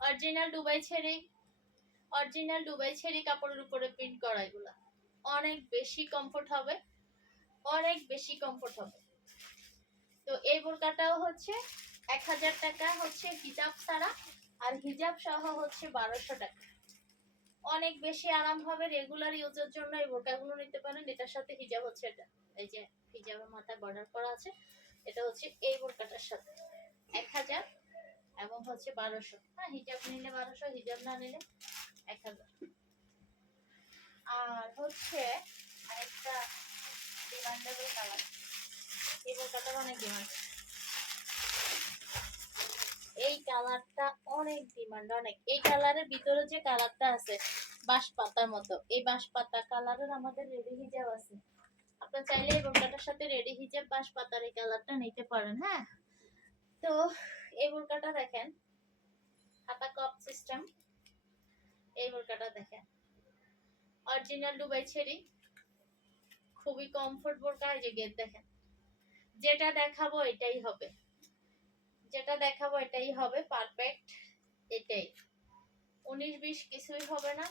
Original Dubai ছেড়ি কাপড়ের উপরে print করা, এগুলা অনেক বেশি কমফোর্ট হবে, অনেক বেশি কমফোর্ট হবে। তো এই বোরকাটাও হচ্ছে 1000 টাকা হচ্ছে হিজাব ছাড়া, আর হিজাব সহ হচ্ছে 1200 টাকা। অনেক বেশি আরাম হবে, রেগুলার ইউজের জন্য এই বোরকাগুলো নিতে পারেন। এটার সাথে হিজাব হচ্ছে এটা, এই যে হিজাবের মাথায় বর্ডার করা আছে, এটা হচ্ছে এই বোরকাটার সাথে 1000 এবং হচ্ছে 1200। হ্যাঁ, হিজাব নিলে 1200, হিজাব না নিলে 1000। আর হচ্ছে আরেকটা ডিমান্ডেবল কালার, এই বোরকাটার অনেক ডিমান্ড, এই কালারটা অনেক ডিমান্ড, অনেক। এই কালারের ভিতরে যে কালারটা আছে বাঁশ পাতার মতো, এই বাঁশ পাতা কালারের আমাদের রেডি হিজাব আছে। আপনারা চাইলে এই বোরকাটার সাথে রেডি হিজাব বাঁশ পাতার এই কালারটা নিতে পারেন। হ্যাঁ, তো এই বোরকাটা দেখেন, হাতা কপ সিস্টেম। এই বোরকাটা দেখেন, অরিজিনাল দুবাই ছেড়ি, খুবই কমফোর্ট বোরকা। এই যে গেট দেখেন, যেটা দেখাবো এটাই হবে, যেটা দেখাবো এটাই হবে, পারফেক্ট এটাই, 19-20 কিছুই হবে না।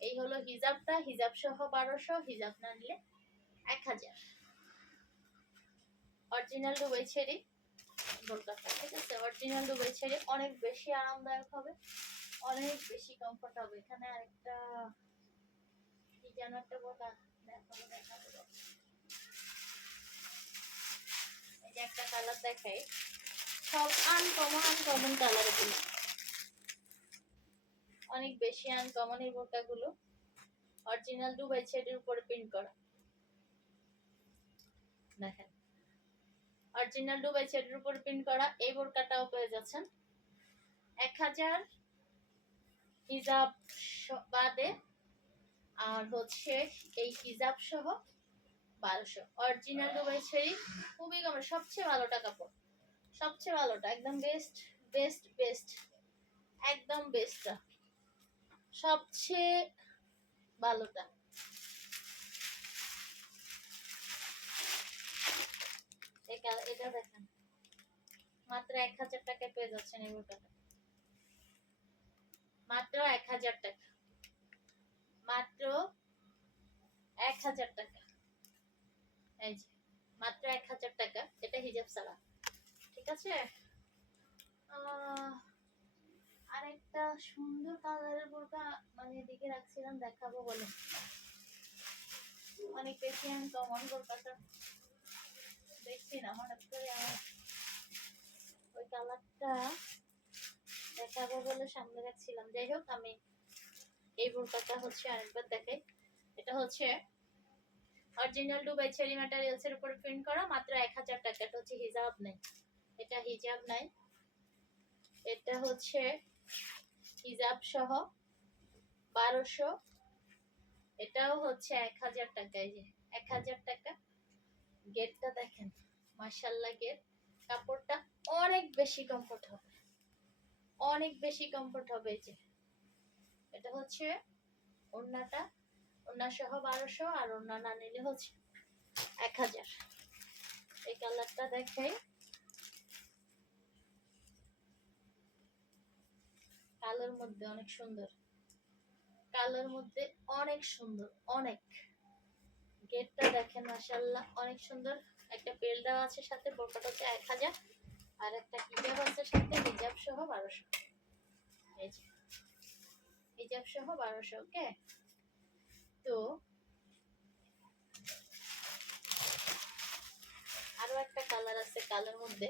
এই হলো হিজাবটা, হিজাব সহ 1200, হিজাব না নিলে 1000। অরিজিনাল দুবাই ছেড়ি বোরকাটা, ঠিক আছে? অরিজিনাল দুবাই ছেড়ি অনেক বেশি আরামদায়ক হবে, অনেক বেশি কমফোর্ট হবে। এখানে আরেকটা কি যেন একটা বোরকা দেখাবো, এই যে একটা কালার দেখাই, সব আনকমন কালার, এগুলো অনেক বেশি আনকমন। এই বোরকাগুলো অরিজিনাল দুবাই ছেড়ির উপরে প্রিন্ট করা, দেখেন অরিজিনাল দুবাই ছেড়ির উপর প্রিন্ট করা। এই বোরকাটাও পেয়ে যাচ্ছেন 1000 হিজাব বাদে, আর হচ্ছে এই হিজাব সহ 1200। অরিজিনাল দুবাই ছেড়ি খুবই কম, সবচেয়ে ভালোটা কাপড়, সবচেয়ে ভালোটা, একদম বেস্ট বেস্ট বেস্ট, একদম বেস্টটা, সবচেয়ে ভালোটা। এটা দেখেন, মাত্র 1000 টাকায় পেয়ে যাচ্ছেন এই বোরকাটা, মাত্র 1000 টাকা, মাত্র 1000 টাকা। এই যে মাত্র 1000 টাকা, এটা হিজাব ছাড়া, ঠিক আছে? আরেকটা সুন্দর কালারের বোরকা মানে এদিকে রাখছিলাম, দেখাবো বলে, অনেক বেশি আনকমন বোরকাটা, দেখছি না হঠাৎ করে আমার ওই কালারটা দেখাবো বলে সামনে রাখছিলাম। যাই হোক, আমি এই বোরকাটা হচ্ছে আরেকবার দেখাই। এটা হচ্ছে অরিজিনাল দুবাই ছেড়ি ম্যাটেরিয়ালস এর উপর প্রিন্ট করা, মাত্র 1000 টাকা। এটা হচ্ছে হিজাব নাই, এটা হিজাব নাই, এটা হচ্ছে হিজাব সহ 1200, এটাও হচ্ছে 1000 টাকা। এই যে 1000 টাকা। গেটটা দেখেন, মাশাআল্লাহ, গেট কাপড়টা অনেক বেশি কমফোর্ট হবে, অনেক বেশি কমফোর্ট হবে। এই যে এটা হচ্ছে ওড়নাটা, ওড়না সহ 1200, আর ওড়না না নিলে হচ্ছে 1000। এই কালারটা দেখাই, কালোর মধ্যে অনেক সুন্দর, কালোর মধ্যে অনেক সুন্দর, অনেক। গেটটা দেখেন, মাশাআল্লাহ, অনেক সুন্দর। একটা বেল দেওয়া আছে সাথে, বোরকাটা হচ্ছে 1000, আর একটা হিজাব আছে সাথে, হিজাব সহ 1200। এই যে হিজাব সহ 1200। ওকে, তো আরো একটা কালার আছে কালোর মধ্যে,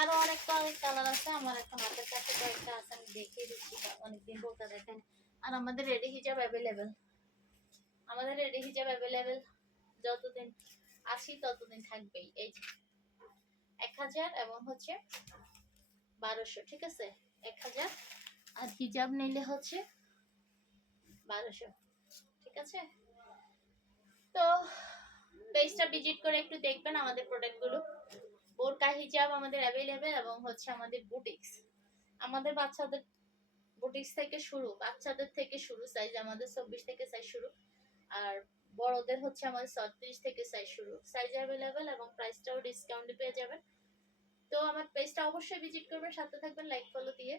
আরো অনেক কালার আছে, আমার এখন হাতের কাছে কয়েকটা আছে, আমি দেখিয়ে দিচ্ছি। অনেকদিন বোরকা দেখেন, আর আমাদের রেডি হিজাব অ্যাভেলেবেল, আমাদের রেডি হিজাব অ্যাভেলেবেল, যতদিন আছি ততদিন থাকবেই। এই যে 1000 এবং হচ্ছে 1200, ঠিক আছে? 1000, আর হিজাব নিলে হচ্ছে 1200, ঠিক আছে? তো পেজটা ভিজিট করে একটু দেখবেন আমাদের প্রোডাক্টগুলো। বোরকা হিজাব আমাদের অ্যাভেলেবেল, এবং হচ্ছে আমাদের বুটিক্স, আমাদের বাচ্চাদের বুটিক্স থেকে শুরু, বাচ্চাদের থেকে শুরু, সাইজ আমাদের 24 থেকে সাইজ শুরু, আর বড়দের হচ্ছে আমাদের 36 থেকে সাইজ শুরু, সাইজ অ্যাভেলেবেল, এবং প্রাইসটাও ডিসকাউন্টে পেয়ে যাবেন। তো আমার পেজটা অবশ্যই ভিজিট করবেন, সাথে থাকবেন, লাইক ফলো দিয়ে।